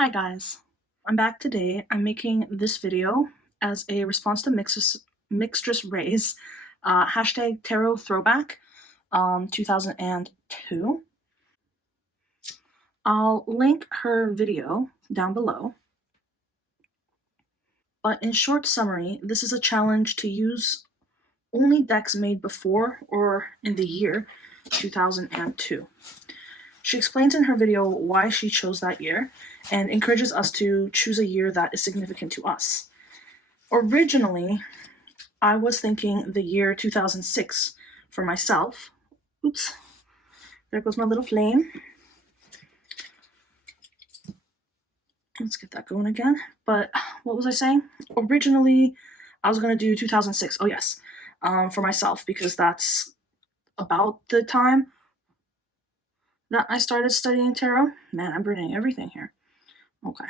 Hi guys, I'm back today. I'm making this video as a response to Mixtress Ray's hashtag Tarot Throwback 2002. I'll link her video down below. But in short summary, this is a challenge to use only decks made before or in the year 2002. She explains in her video why she chose that year and encourages us to choose a year that is significant to us. Originally, I was thinking the year 2006 for myself. Oops, there goes my little flame. Let's get that going again. But what was I saying? Originally, I was going to do 2006. Oh, yes, for myself, because that's about the time that I started studying tarot. Man, I'm burning everything here. Okay.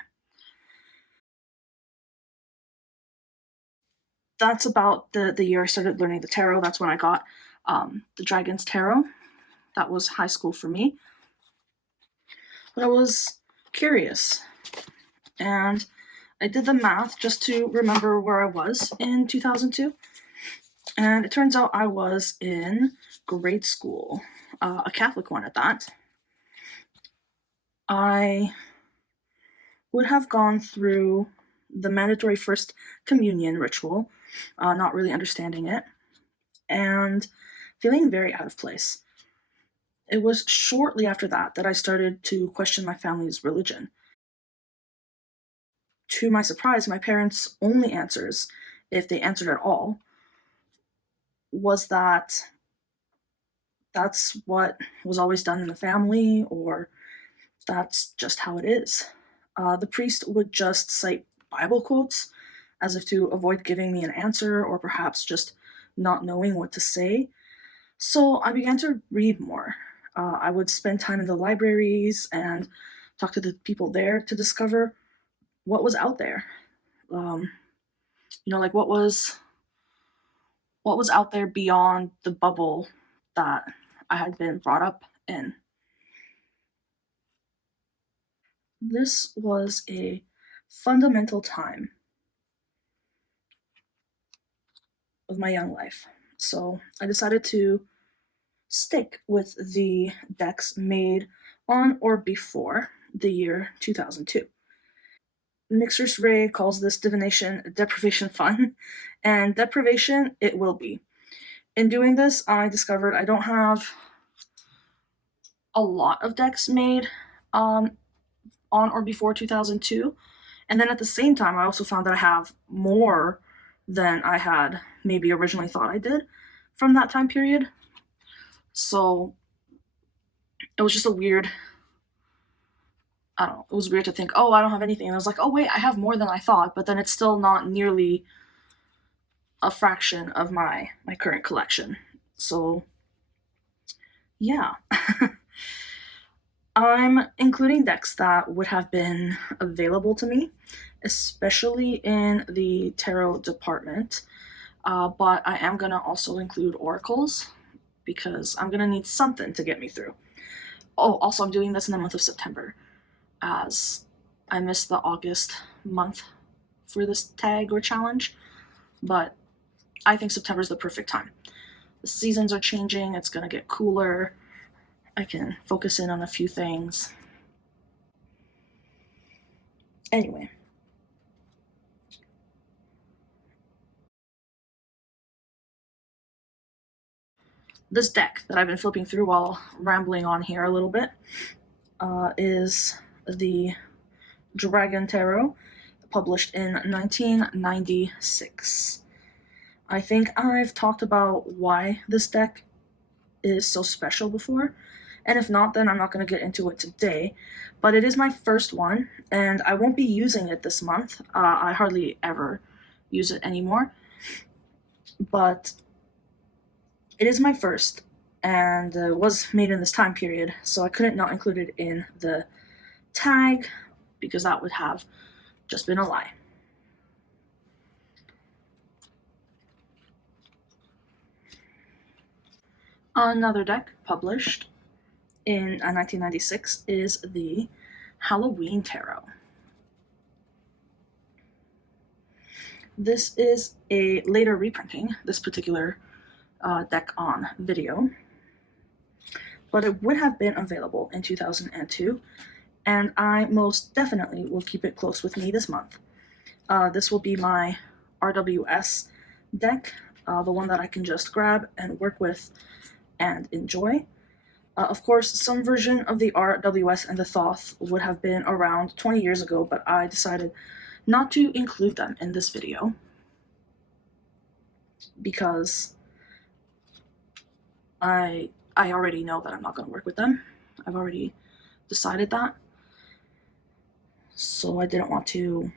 That's about the year I started learning the tarot. That's when I got the Dragon's Tarot. That was high school for me. But I was curious, and I did the math just to remember where I was in 2002. And it turns out I was in grade school, a Catholic one at that. I would have gone through the mandatory First Communion ritual, not really understanding it, and feeling very out of place. It was shortly after that I started to question my family's religion. To my surprise, my parents' only answers, if they answered at all, was that that's what was always done in the family, or that's just how it is. The priest would just cite Bible quotes as if to avoid giving me an answer, or perhaps just not knowing what to say. So I began to read more. I would spend time in the libraries and talk to the people there to discover what was out there. Um, like what was out there beyond the bubble that I had been brought up in. This was a fundamental time of my young life. So I decided to stick with the decks made on or before the year 2002. Mixer's Ray calls this divination deprivation fun, and deprivation it will be. In doing this, I discovered I don't have a lot of decks made on or before 2002. And then at the same time, I also found that I have more than I had maybe originally thought I did from that time period. So it was just I don't know, it was weird to think, oh, I don't have anything. And I was like, oh, wait, I have more than I thought, but then it's still not nearly a fraction of my current collection. So yeah. I'm including decks that would have been available to me, especially in the tarot department. But I am going to also include oracles because I'm going to need something to get me through. Oh, also, I'm doing this in the month of September, as I missed the August month for this tag or challenge, but I think September is the perfect time. The seasons are changing, it's going to get cooler, I can focus in on a few things. Anyway. This deck that I've been flipping through while rambling on here a little bit is the Dragon Tarot, published in 1996. I think I've talked about why this deck is so special before, and if not, then I'm not going to get into it today. But it is my first one, and I won't be using it this month. I hardly ever use it anymore. But it is my first, and was made in this time period, so I couldn't not include it in the tag, because that would have just been a lie. Another deck published in 1996 is the Halloween Tarot. This is a later reprinting, this particular deck on video, but it would have been available in 2002, and I most definitely will keep it close with me this month. This will be my RWS deck, the one that I can just grab and work with and enjoy. Of course, some version of the RWS and the Thoth would have been around 20 years ago, but I decided not to include them in this video because I already know that I'm not going to work with them. I've already decided that. So I didn't want to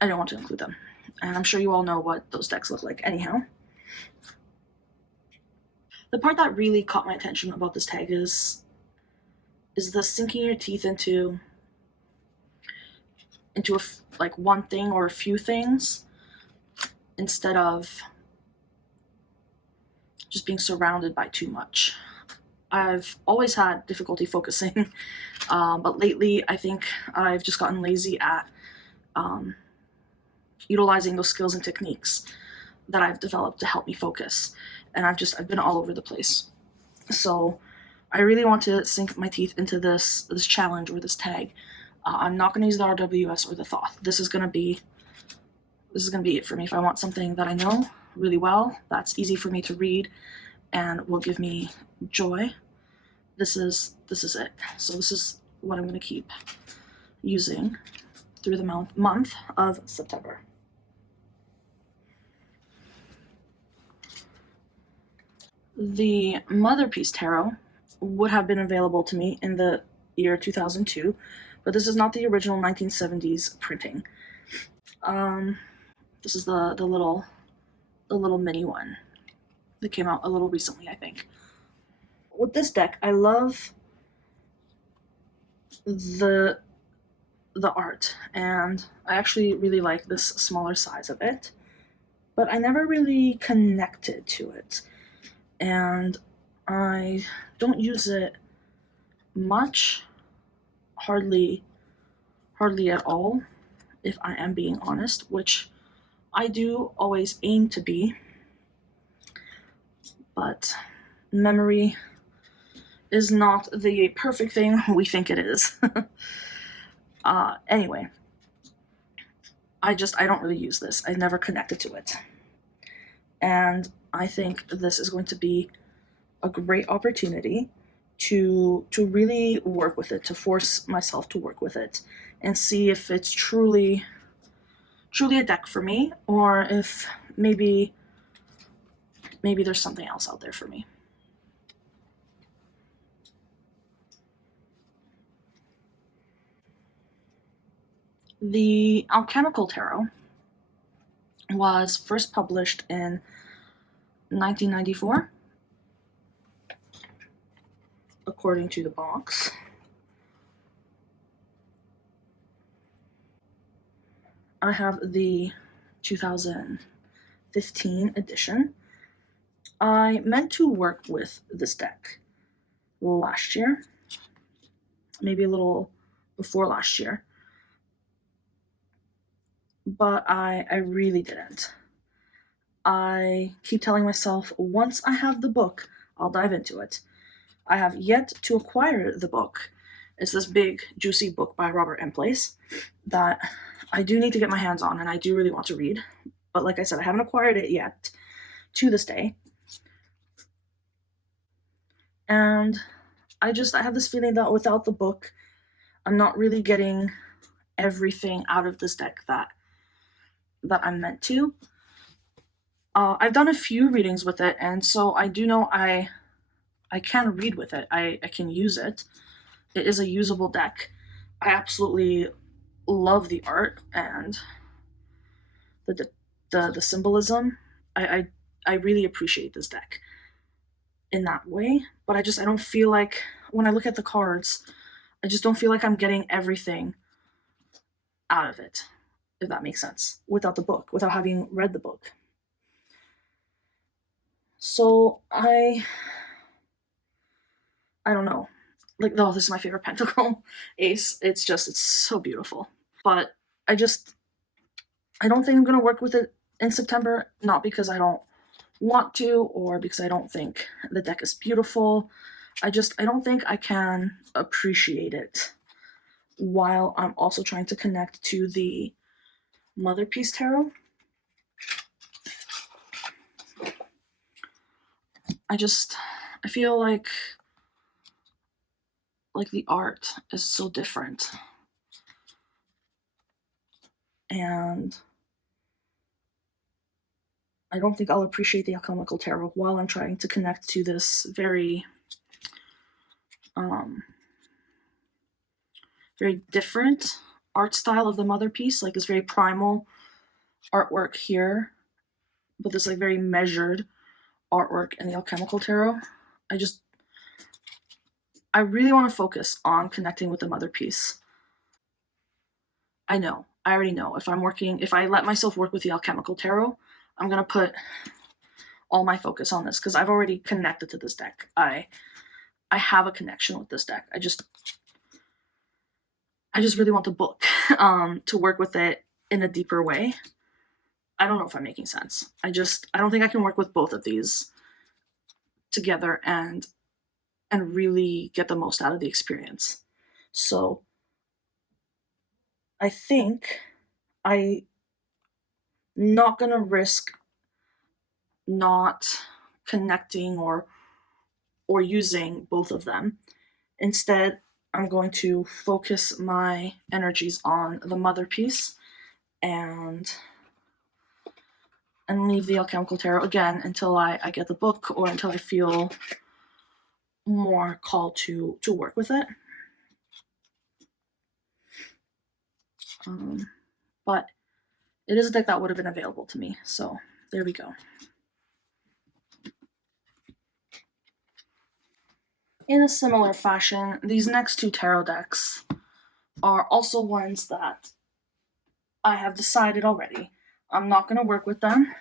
include them. And I'm sure you all know what those decks look like anyhow. The part that really caught my attention about this tag is the sinking your teeth into like one thing or a few things instead of just being surrounded by too much. I've always had difficulty focusing, but lately I think I've just gotten lazy at utilizing those skills and techniques that I've developed to help me focus, and I've been all over the place. So I really want to sink my teeth into this challenge or this tag. I'm not going to use the RWS or the Thoth. This is going to be it for me. If I want something that I know really well, that's easy for me to read and will give me joy, this is it. So this is what I'm going to keep using through the month of September. The Mother Piece Tarot would have been available to me in the year 2002, but this is not the original 1970s printing. This is the little mini one that came out a little recently, I think. With this deck, I love the art, and I actually really like this smaller size of it, but I never really connected to it, and I don't use it much, hardly at all, if I am being honest, which I do always aim to be, but memory is not the perfect thing we think it is. Anyway, I don't really use this. I never connected to it. And I think this is going to be a great opportunity to really work with it, to force myself to work with it and see if it's truly a deck for me, or if maybe there's something else out there for me. The Alchemical Tarot was first published in 1994, according to the box. I have the 2015 edition. I meant to work with this deck last year, maybe a little before last year, but I really didn't. I keep telling myself, once I have the book, I'll dive into it. I have yet to acquire the book. It's this big, juicy book by Robert M. Place that I do need to get my hands on, and I do really want to read. But like I said, I haven't acquired it yet to this day. And I have this feeling that without the book, I'm not really getting everything out of this deck that I'm meant to. I've done a few readings with it, and so I do know I can read with it. I can use it. It is a usable deck. I absolutely love the art and the symbolism. I really appreciate this deck in that way, but I don't feel like, when I look at the cards, I just don't feel like I'm getting everything out of it, if that makes sense, without the book, without having read the book. So I don't know. Like, oh, this is my favorite pentacle ace. It's so beautiful. But I I don't think I'm going to work with it in September, not because I don't want to or because I don't think the deck is beautiful. I don't think I can appreciate it while I'm also trying to connect to the Mother Piece Tarot. I feel like the art is so different. And I don't think I'll appreciate the Alchemical Tarot while I'm trying to connect to this very different art style of the Mother Piece, like this very primal artwork here, but this like very measured artwork in the Alchemical Tarot. I really want to focus on connecting with the Mother Piece. I already know. If I let myself work with the Alchemical Tarot, I'm gonna put all my focus on this because I've already connected to this deck. I have a connection with this deck. I just really want the book to work with it in a deeper way. I don't know if I'm making sense. I don't think I can work with both of these together and really get the most out of the experience. So I think I'm not gonna risk not connecting or using both of them. Instead, I'm going to focus my energies on the Mother Piece and leave the Alchemical Tarot again until I get the book or until I feel more called to work with it. But it is a deck that would have been available to me, so there we go. In a similar fashion, these next two tarot decks are also ones that I have decided already. I'm not going to work with them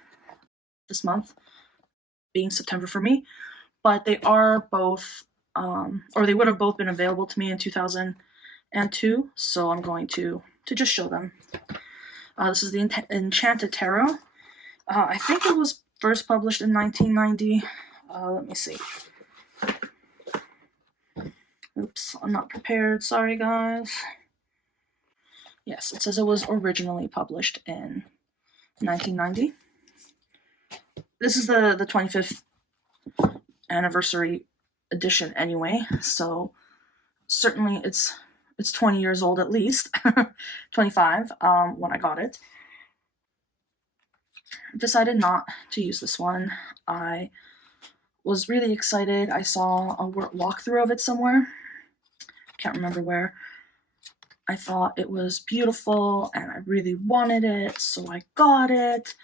this month, being September for me, but they are both, or they would have both been available to me in 2002, so I'm going to just show them. This is the Enchanted Tarot. I think it was first published in 1990. Let me see. Oops, I'm not prepared. Sorry, guys. Yes, it says it was originally published in 1990. This is the 25th anniversary edition anyway, so certainly it's 20 years old at least. 25 when I got it. Decided not to use this one. I was really excited. I saw a walkthrough of it somewhere. Can't remember where. I thought it was beautiful and I really wanted it, so I got it.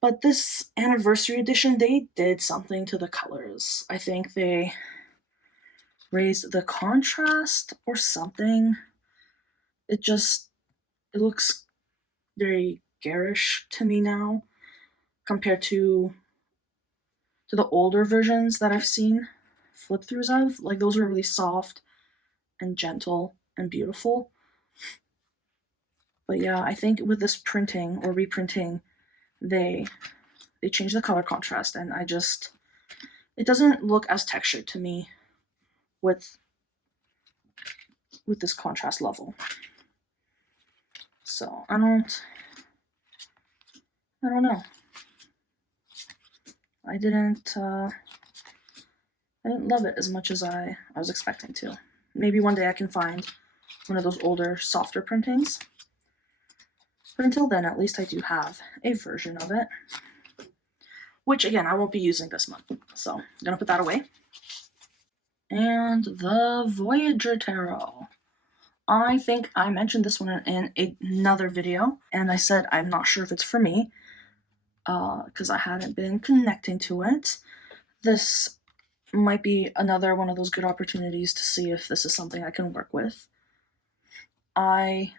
But this anniversary edition, they did something to the colors. I think they raised the contrast or something. It looks very garish to me now compared to the older versions that I've seen flip throughs of. Like, those were really soft and gentle and beautiful. But yeah, I think with this printing or reprinting, they changed the color contrast, and it doesn't look as textured to me with this contrast level. So I don't know. I didn't love it as much as I was expecting to. Maybe one day I can find one of those older, softer printings. But until then, at least I do have a version of it. Which, again, I won't be using this month. So I'm going to put that away. And the Voyager Tarot. I think I mentioned this one in another video, and I said I'm not sure if it's for me, because I haven't been connecting to it. This might be another one of those good opportunities to see if this is something I can work with. I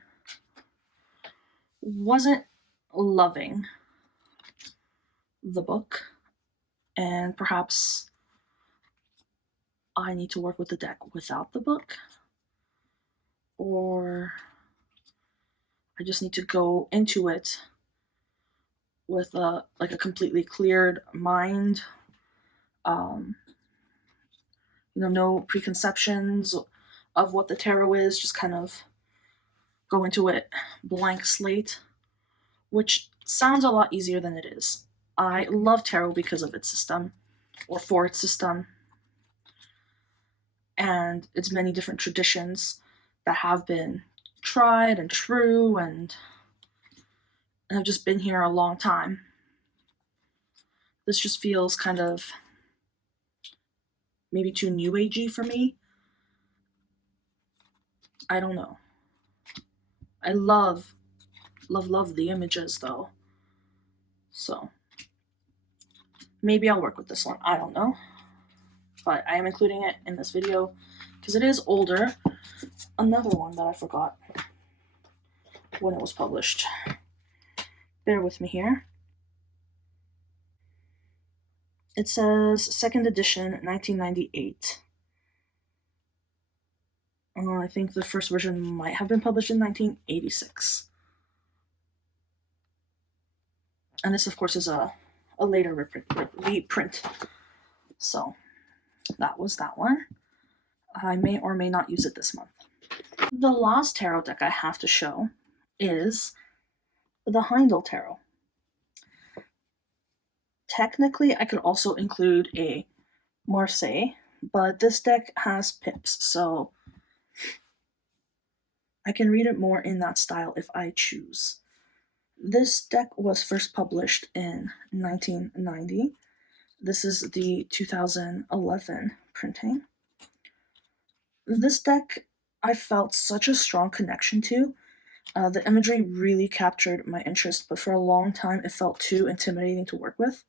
wasn't loving the book, and perhaps I need to work with the deck without the book, or I just need to go into it with a completely cleared mind. Um, no preconceptions of what the tarot is, just kind of go into it blank slate, which sounds a lot easier than it is. I love tarot because of its system, or for its system, and its many different traditions that have been tried and true and have just been here a long time. This just feels kind of maybe too new agey for me. I don't know. I love the images though. So maybe I'll work with this one. I don't know. But I am including it in this video because it is older. Another one that I forgot when it was published. Bear with me here. It says second edition, 1998. I think the first version might have been published in 1986. And this, of course, is a later reprint. So that was that one. I may or may not use it this month. The last tarot deck I have to show is the Haindl tarot. Technically, I could also include a Marseille, but this deck has pips, so I can read it more in that style if I choose. This deck was first published in 1990. This is the 2011 printing. This deck I felt such a strong connection to. The imagery really captured my interest, but for a long time it felt too intimidating to work with.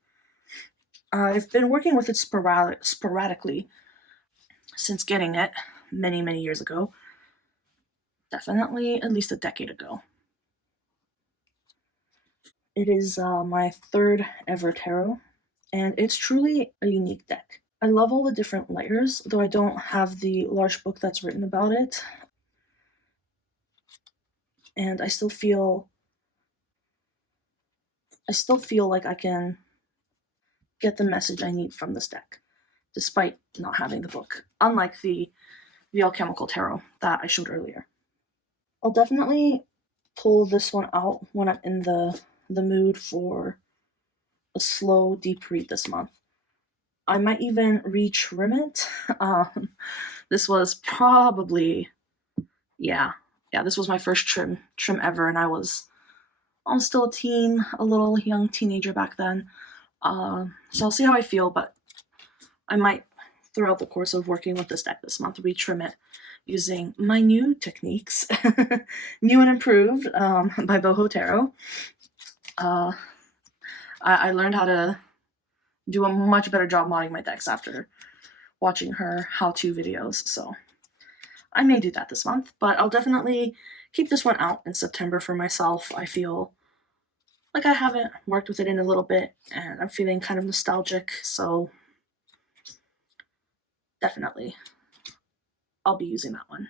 I've been working with it sporadically since getting it many, many years ago. Definitely at least a decade ago. It is my third ever tarot, and it's truly a unique deck. I love all the different layers, though I don't have the large book that's written about it. And I still feel like I can get the message I need from this deck, despite not having the book, unlike the Alchemical tarot that I showed earlier. I'll definitely pull this one out when I'm in the mood for a slow, deep read this month. I might even retrim it. This was probably, this was my first trim ever, and I was still a little young teenager back then. So I'll see how I feel, but I might, throughout the course of working with this deck this month, retrim it using my new techniques, new and improved, by Boho Tarot. I learned how to do a much better job modding my decks after watching her how-to videos, so I may do that this month, but I'll definitely keep this one out in September for myself. I feel like I haven't worked with it in a little bit, and I'm feeling kind of nostalgic, so definitely I'll be using that one.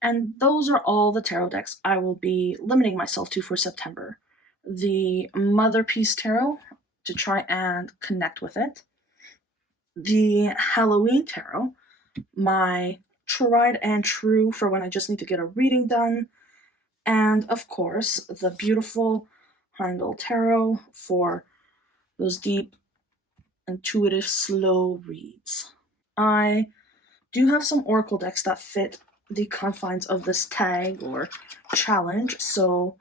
And those are all the tarot decks I will be limiting myself to for September. The Mother Piece Tarot, to try and connect with it. The Halloween Tarot, my tried and true for when I just need to get a reading done. And of course, the beautiful Haindl Tarot for those deep, intuitive, slow reads. I do have some oracle decks that fit the confines of this tag or challenge, so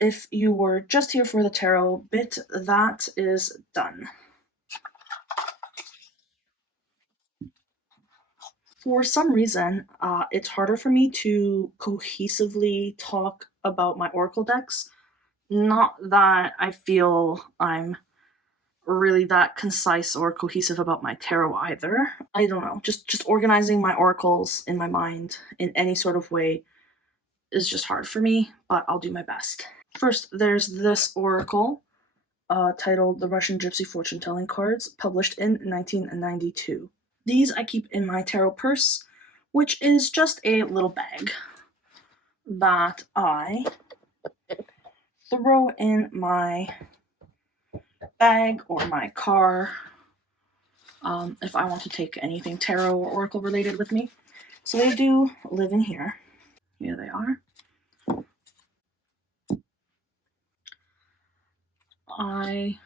if you were just here for the tarot bit, that is done. For some reason, it's harder for me to cohesively talk about my oracle decks. Not that I feel I'm really that concise or cohesive about my tarot either. I don't know, just organizing my oracles in my mind in any sort of way is just hard for me, but I'll do my best. First, there's this oracle titled The Russian Gypsy Fortune Telling Cards, published in 1992. These I keep in my tarot purse, which is just a little bag. that I throw in my bag or my car if I want to take anything tarot or oracle related with me. So they do live in here. Here they are. I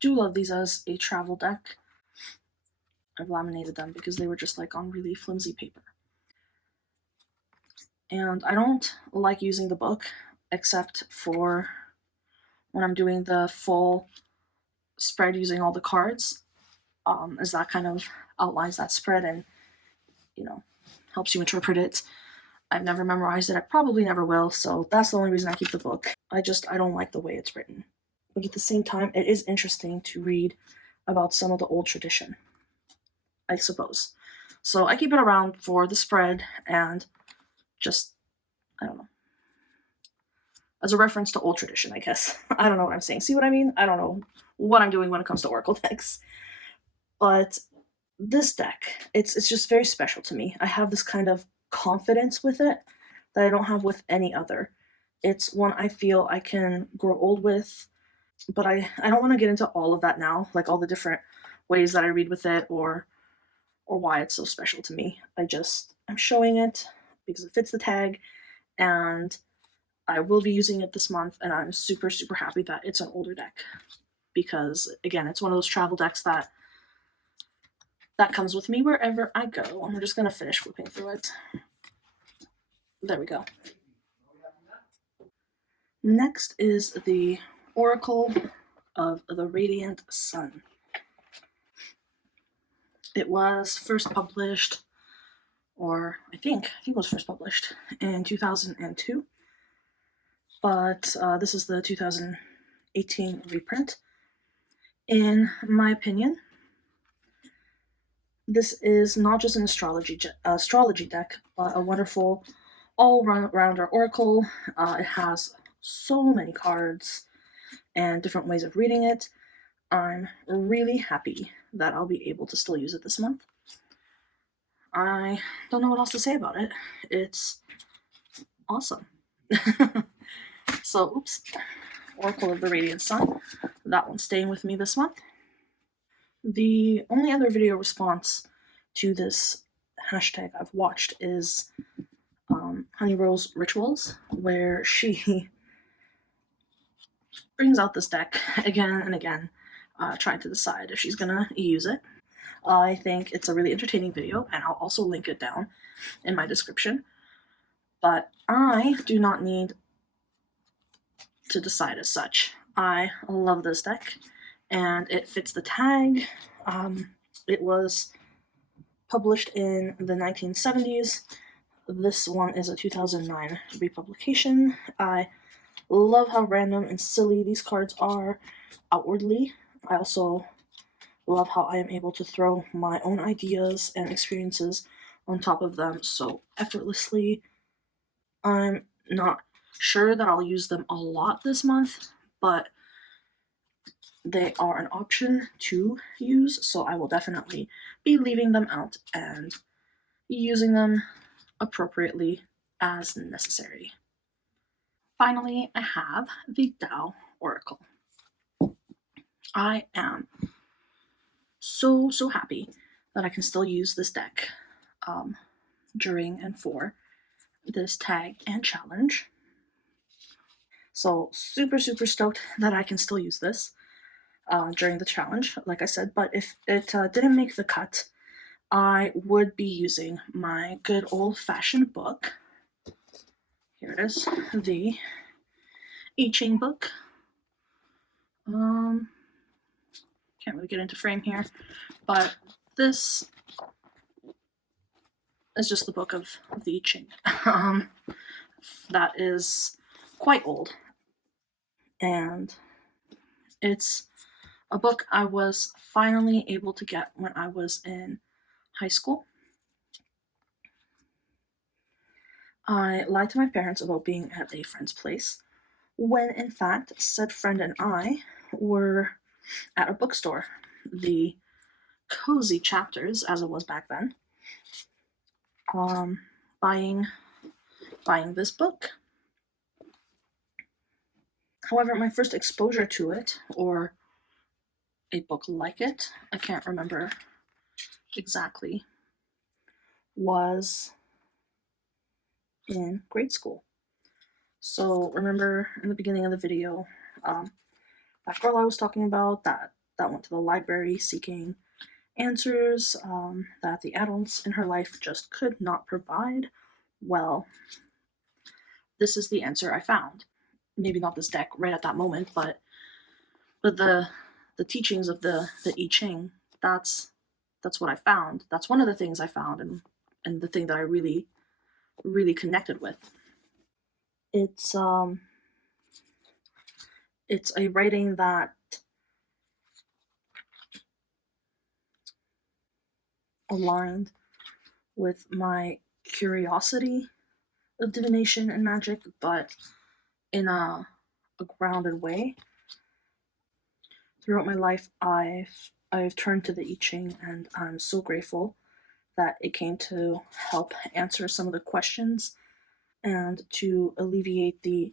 do love these as a travel deck. I've laminated them because they were just like on really flimsy paper. And I don't like using the book except for when I'm doing the full spread using all the cards, as that kind of outlines that spread and, you know, helps you interpret it. I've never memorized it. I probably never will, so that's the only reason I keep the book. I don't like the way it's written. But at the same time, it is interesting to read about some of the old tradition, I suppose. So I keep it around for the spread and just, I don't know, as a reference to old tradition, I guess. I don't know what I'm saying. See what I mean? I don't know what I'm doing when it comes to oracle decks. But this deck, it's just very special to me. I have this kind of confidence with it that I don't have with any other. It's one I feel I can grow old with, but I don't want to get into all of that now, like all the different ways that I read with it or why it's so special to me. I'm showing it because it fits the tag and I will be using it this month, and I'm super, super happy that it's an older deck because, again, it's one of those travel decks that comes with me wherever I go. And we're just going to finish flipping through it. There we go. Next is the Oracle of the Radiant Sun. It was first published, or I think it was first published in 2002, but this is the 2018 reprint. In my opinion, this is not just an astrology deck, but a wonderful all-rounder oracle. It has so many cards and different ways of reading it. I'm really happy that I'll be able to still use it this month. I don't know what else to say about it. It's awesome. So, oops. Oracle of the Radiant Sun. That one's staying with me this month. The only other video response to this hashtag I've watched is Honey Rose Rituals, where she brings out this deck again and again, trying to decide if she's gonna use it. I think it's a really entertaining video, and I'll also link it down in my description. But I do not need to decide as such. I love this deck, and it fits the tag. It was published in the 1970s. This one is a 2009 republication. I love how random and silly these cards are outwardly. I also love how I am able to throw my own ideas and experiences on top of them so effortlessly. I'm not sure that I'll use them a lot this month, but they are an option to use, so I will definitely be leaving them out and using them appropriately as necessary. Finally, I have the Tao Oracle. I am so happy that I can still use this deck during and for this tag and challenge. So super stoked that I can still use this during the challenge, like I said. But if it didn't make the cut, I would be using my good old-fashioned book. Here it is, the I Ching book. Can't really get into frame here, but this is just the book of the I Ching. That is quite old, and it's a book I was finally able to get when I was in high school. I lied to my parents about being at a friend's place, when in fact said friend and I were at a bookstore, the Cozy Chapters, as it was back then, buying buying this book. However, my first exposure to it, or a book like it, I can't remember exactly, was in grade school. So remember in the beginning of the video, that girl I was talking about that went to the library seeking answers that the adults in her life just could not provide? Well, this is the answer I found. Maybe not this deck right at that moment, but the teachings of the I Ching, that's what I found. That's one of the things I found, and the thing that I really connected with. It's a writing that aligned with my curiosity of divination and magic, but in a grounded way. Throughout my life, I've turned to the I Ching, and I'm so grateful that it came to help answer some of the questions and to alleviate the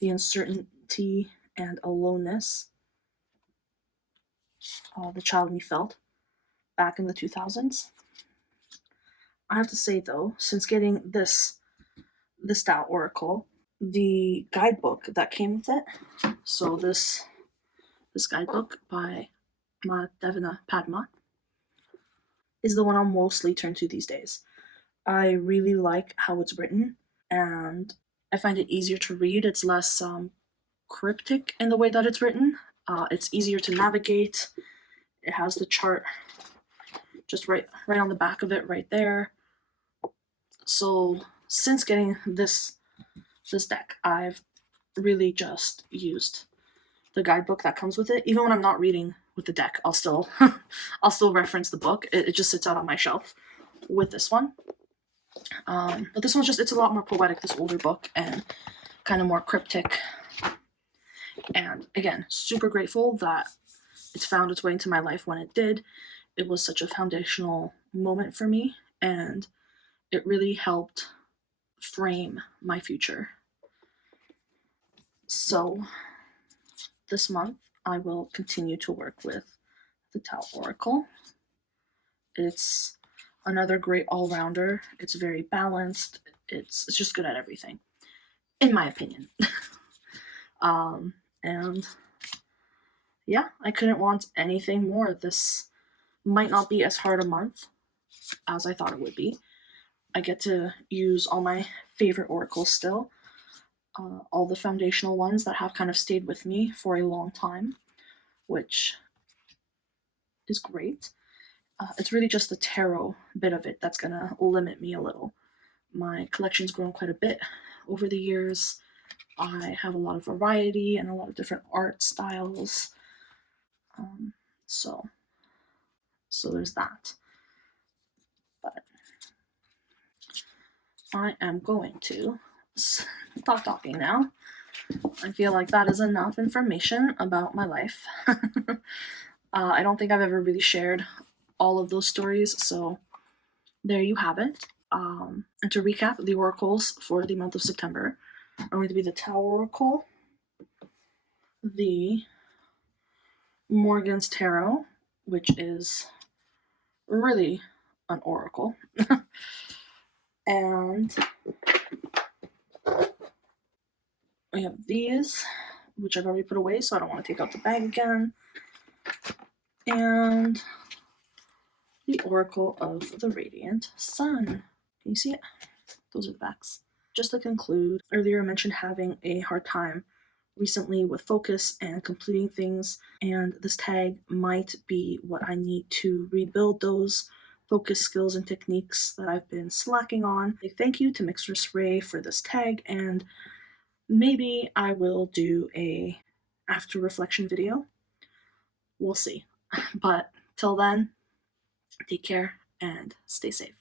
uncertainty and aloneness the child in me felt back in the 2000s. I have to say though, since getting this Tao Oracle, the guidebook that came with it, so this guidebook by Devina Padma, is the one I'll mostly turn to these days. I really like how it's written, and I find it easier to read. It's less cryptic in the way that it's written. It's easier to navigate. It has the chart just right on the back of it, right there. So since getting this deck, I've really just used the guidebook that comes with it. Even when I'm not reading with the deck, I'll still reference the book. It just sits out on my shelf with this one. But this one's it's a lot more poetic, this older book, and kind of more cryptic. And again, super grateful that it's found its way into my life when it did. It was such a foundational moment for me, and it really helped frame my future. So this month, I will continue to work with the Tao Oracle. It's another great all-rounder. It's very balanced. It's just good at everything, in my opinion. And yeah, I couldn't want anything more. This might not be as hard a month as I thought it would be. I get to use all my favorite oracles still, all the foundational ones that have kind of stayed with me for a long time, which is great. It's really just the tarot bit of it that's going to limit me a little. My collection's grown quite a bit over the years. I have a lot of variety and a lot of different art styles. So there's that. But I am going to stop talking now. I feel like that is enough information about my life. I don't think I've ever really shared all of those stories, so there you have it. And to recap, the oracles for the month of September are going to be the Tao Oracle, the Morgan's Tarot, which is really an oracle, and we have these, which I've already put away, so I don't want to take out the bag again, and the Oracle of the Radiant Sun. Can you see it? Those are the backs. Just to conclude, earlier I mentioned having a hard time recently with focus and completing things, and this tag might be what I need to rebuild those focus skills and techniques that I've been slacking on. Thank you to Mixtress Ray for this tag, and maybe I will do a after reflection video. We'll see. But till then, take care and stay safe.